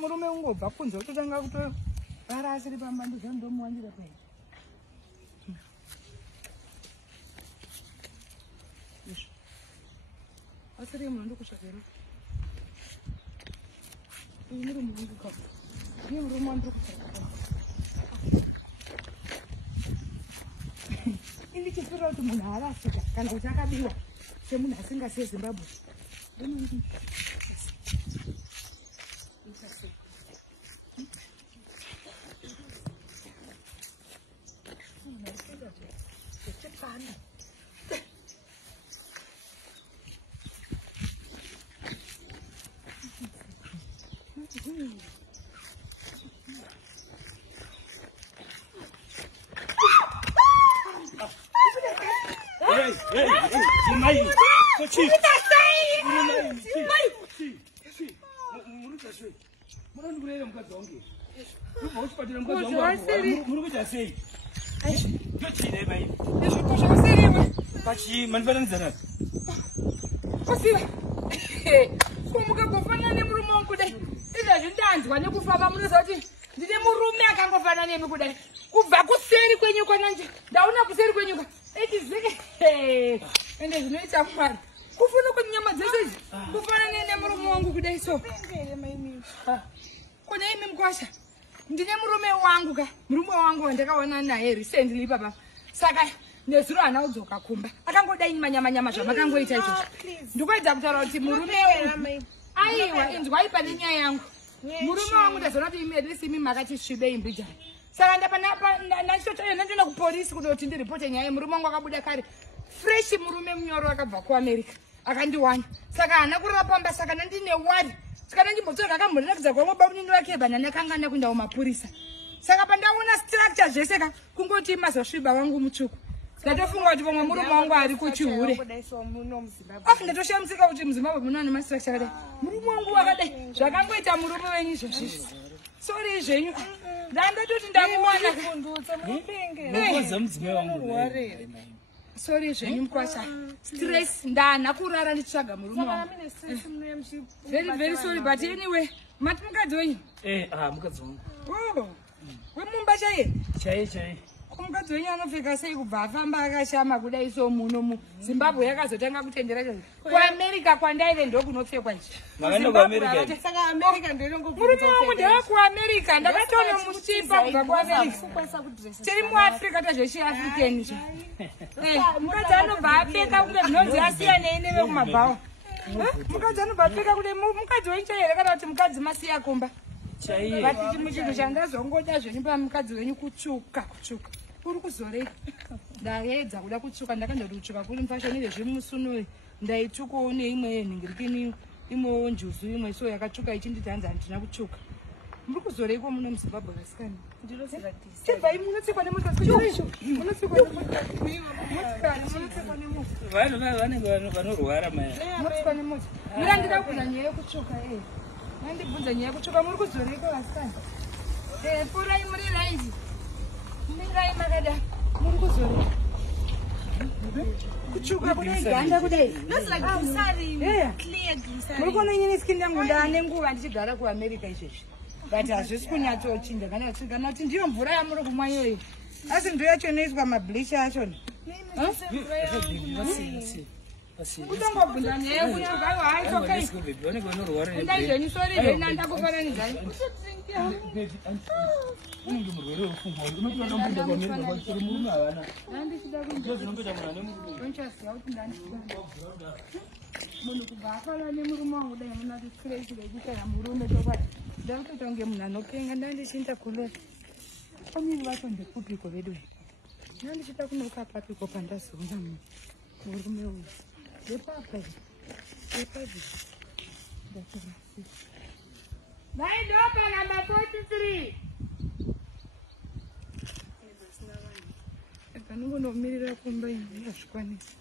murume ungobva kunze kutotanga kutovhara asiri pamba ndozvandomuwanira pai asiri munhu ndokushakira muri munhu ka ni murume wandiri kutsvaka indi chifira kuti munhu haarafika kana kuti akabiwa semunhu asingasiye Zimbabwe kubva kuseri kwenyuka nanje ndaona kuseri kwenyuka ende zvinoita mwari kufuna kuti nyama dzese kufanana nemurume wangu kudai so kune imi mkwasha ndine murume wangu ka murume wangu wandakaona naye recently papa saka nezuro ana udzoka kumba akangodai manyama zvamakangoita izvozvo ndikoedza kutaura kuti murume aiwa inzwai pane nyaya yangu murume wangu ndazoona kuti imi at imi makati svibei mbijani saka ndanditoenda kupolisi kudoti ndiripote nyaya yemurume wangu akabuda kare fresh murume munyoro akabva kuAmerica akandiwana saka hana kurira pamba saka ndine wari saka ndimbotsvaka akamboratidza kwamwe babunini wake banana kangana kuenda kumapurisa saka pandaona structure zvese ka kungoti mazosviba wangu mutsvuku ndatofunga kuti vamwe murume wangu ari kuchihure ndatoshamusika kuti muZimbabwe muno ane mastructure akadai murume wangu wakadai zvakangoita murume wenyu izvozvizvo sori zvenyu ndandatoti ndamuwana sorry zvenyu mkwasha stress ndana kurara ndichitsvaga murume wangu very sorry but anyway mati mukadzi wenyu mukadzi wangu wemumba chaiye mukadzi wenyu anopfeka sei kubva afamba akashama kudai so muno muZimbabwe yakazotanga kutendera chaizvo kuAmerica kwandaire ndokunopfekwa ichi murume wangu ndewekuAmerica ndakatoona muchipa kubva kuAmerica tiri muAfrica tazvechiafrican izvo mukadzi anobva apfeka kunge zvinonzi asiyanei nevekumabhawa mukadzi anobva apfeka kuti mukadzi wenyu chaihere kana kuti mukadzi masiya kumba vatiti muchinhu chandazongoda zvenyu pamukadzi wenyu kutsvuka uri kuzorei ndaedza kuda kutsvuka ndakandoti kutsvuka kuri mufashoni vezvemusunuri ndaitsvukawo neimwe nhingirikini imwewo njuzu imwe so yakatsvuka ichinditi hanzi handina kutsvuka muri kuzoreiko muno muZimbabwe kasikani tibvai munotsikwa vanorwara munotsikwa nemota mirandida kubvunza nyaya yekutsvuka nandibvunza nyaya yekutsvuka muri kuzoreiko kasikani furai muri raizi mirai makada muri kuzore kutsvuka kudai ganda kudai muri kuona inini skini yangu ndaane nguva ndichigara kuAmerica izvezvi but hazvisi kunyatsochinja kana kuti ndiyo mvura yamuri kumwa iyoyo asi ndo yacho inoiswa mableach achona kutongobvunza nyaya yekutsvuka haitokaiundazvenyu sori zvenandakufananidzai munhu kubva afana nemurume wangu dai muna stress vekuchaya murume tokwadi ndakutoita kunge munhu anopenga ndandichiita kulora omini vacho ndekupiko vedu nandichita kunoka papiko pandazoona murume uyu ndepapa vaidopa namba 43 panongonomirira kumba ino yazvikwanisa